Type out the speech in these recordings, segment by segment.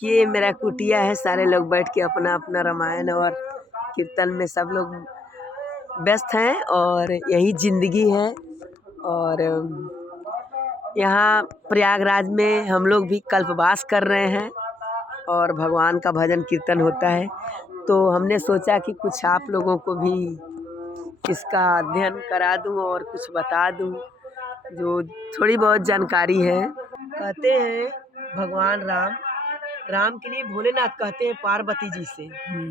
ये मेरा कुटिया है। सारे लोग बैठ के अपना अपना रामायण और कीर्तन में सब लोग व्यस्त हैं और यही जिंदगी है। और यहाँ प्रयागराज में हम लोग भी कल्पवास कर रहे हैं और भगवान का भजन कीर्तन होता है। तो हमने सोचा कि कुछ आप लोगों को भी इसका अध्ययन करा दूं और कुछ बता दूं जो थोड़ी बहुत जानकारी है। कहते हैं भगवान राम के लिए भोलेनाथ कहते हैं पार्वती जी से,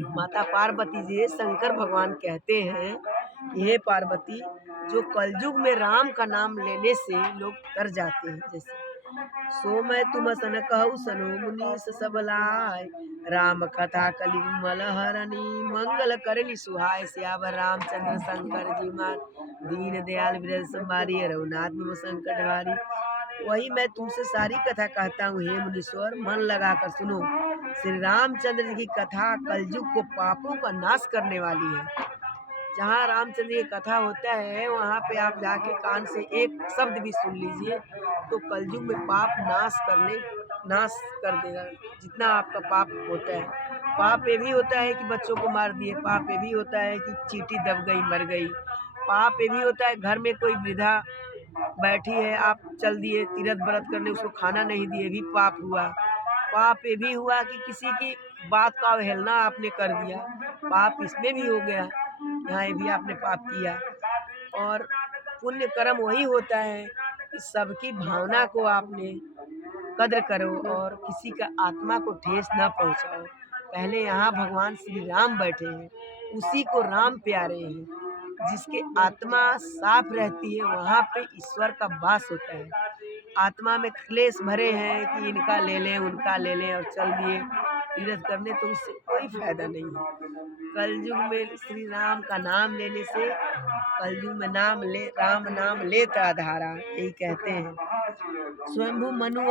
माता पार्वती जी शंकर भगवान कहते हैं कि हे पार्वती, जो कलयुग में राम का नाम लेने से लोग तर जाते हैं, जैसे सो मैं तुम सन कहू सनो मुनीस सब लाय, राम कथा कलि मल हरणी मंगल करनी सुहाय, सियावर रामचंद्र शंकर जी मान, दीन दयाल विरल संभारी, रघुनाथ में संकट भारी। वही मैं तुमसे सारी कथा कहता हूँ हे मुनीश्वर, मन लगाकर सुनो। श्री रामचंद्र जी की कथा कलयुग को पापों का नाश करने वाली है। जहाँ रामचंद्र की कथा होता है वहाँ पे आप जाके कान से एक शब्द भी सुन लीजिए तो कलयुग में पाप नाश कर देगा। जितना आपका पाप होता है, पाप ये भी होता है कि बच्चों को मार दिए, पाप ये भी होता है कि चींटी दब गई मर गई, पाप ये भी होता है घर में कोई वृद्धा बैठी है आप चल दिए तीरथ व्रत करने, उसको खाना नहीं दिए, भी पाप हुआ। पाप ये भी हुआ कि किसी की बात का अवहेलना आपने कर दिया, पाप इसमें भी हो गया, यहाँ ये भी आपने पाप किया। और पुण्य कर्म वही होता है कि सबकी भावना को आपने कद्र करो और किसी का आत्मा को ठेस न पहुँचाओ। पहले यहाँ भगवान श्री राम बैठे हैं, उसी को राम प्यारे हैं। जिसके आत्मा साफ रहती है वहाँ पे ईश्वर का वास होता है। आत्मा में क्लेश भरे हैं कि इनका ले लें उनका ले लें और चल दिए तीरथ करने, तो उससे कोई फायदा नहीं है। कलयुग में श्री राम का नाम लेने से, कलयुग में राम नाम लेता आधारा, यही कहते हैं। स्वयंभू मनु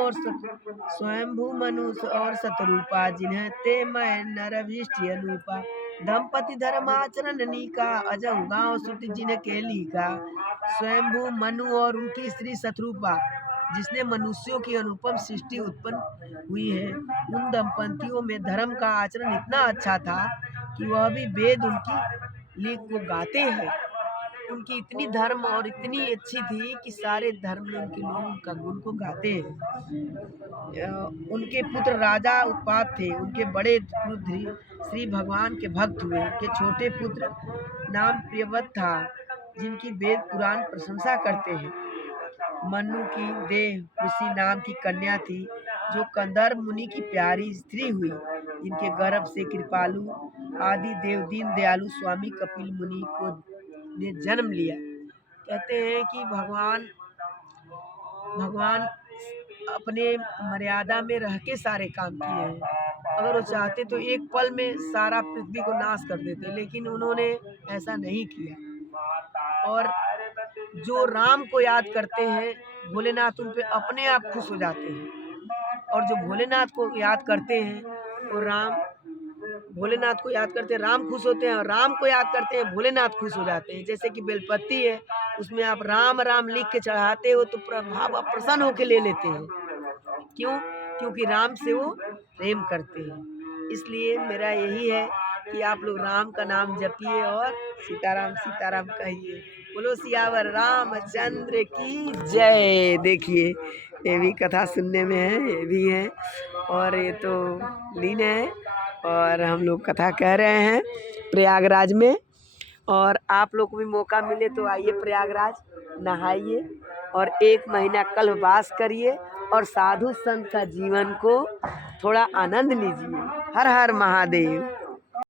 और शतरूपा, जिन्हें ते मैं नरभिष्ट अनुपा, दंपति धर्माचरण नीका, अजम गाँव श्रुति जिनके लीका। स्वयंभू मनु और उनकी स्त्री शतरूपा, जिसने मनुष्यों की अनुपम सृष्टि उत्पन्न हुई है, उन दंपतियों में धर्म का आचरण इतना अच्छा था कि वह भी वेद उनकी लीक को गाते हैं। उनकी इतनी धर्म और इतनी अच्छी थी कि सारे धर्म में उनके लोग उनका गुण को गाते हैं। उनके पुत्र राजा उत्पात थे, उनके बड़े पुत्र श्री भगवान के भक्त हुए। उनके छोटे पुत्र नाम प्रियव्रत था, जिनकी वेद पुराण प्रशंसा करते हैं। मनु की देह खुशी नाम की कन्या थी, जो कंदर्प मुनि की प्यारी स्त्री हुई। इनके गर्भ से कृपालु आदि देव दीन दयालु स्वामी कपिल मुनि को ने जन्म लिया। कहते हैं कि भगवान अपने मर्यादा में रह के सारे काम किए हैं। अगर वो चाहते तो एक पल में सारा पृथ्वी को नाश कर देते, लेकिन उन्होंने ऐसा नहीं किया। और जो राम को याद करते हैं भोलेनाथ उन पे अपने आप खुश हो जाते हैं। और जो भोलेनाथ को याद करते हैं वो भोलेनाथ को याद करते हैं राम खुश होते हैं, और राम को याद करते हैं भोलेनाथ खुश हो जाते हैं। जैसे कि बेलपत्ती है, उसमें आप राम राम लिख के चढ़ाते हो तो प्रभाव आप प्रसन्न होकर ले लेते हैं। क्यों? क्योंकि राम से वो प्रेम करते हैं। इसलिए मेरा यही है कि आप लोग राम का नाम जपिए और सीताराम सीताराम कहिए। बोलो सियावर रामचंद्र की जय। देखिए ये भी कथा सुनने में है, ये भी है, और ये तो लीन है, और हम लोग कथा कह रहे हैं प्रयागराज में। और आप लोग को भी मौका मिले तो आइए प्रयागराज, नहाइए और 1 महीना कल्पवास करिए और साधु संत का जीवन को थोड़ा आनंद लीजिए। हर हर महादेव।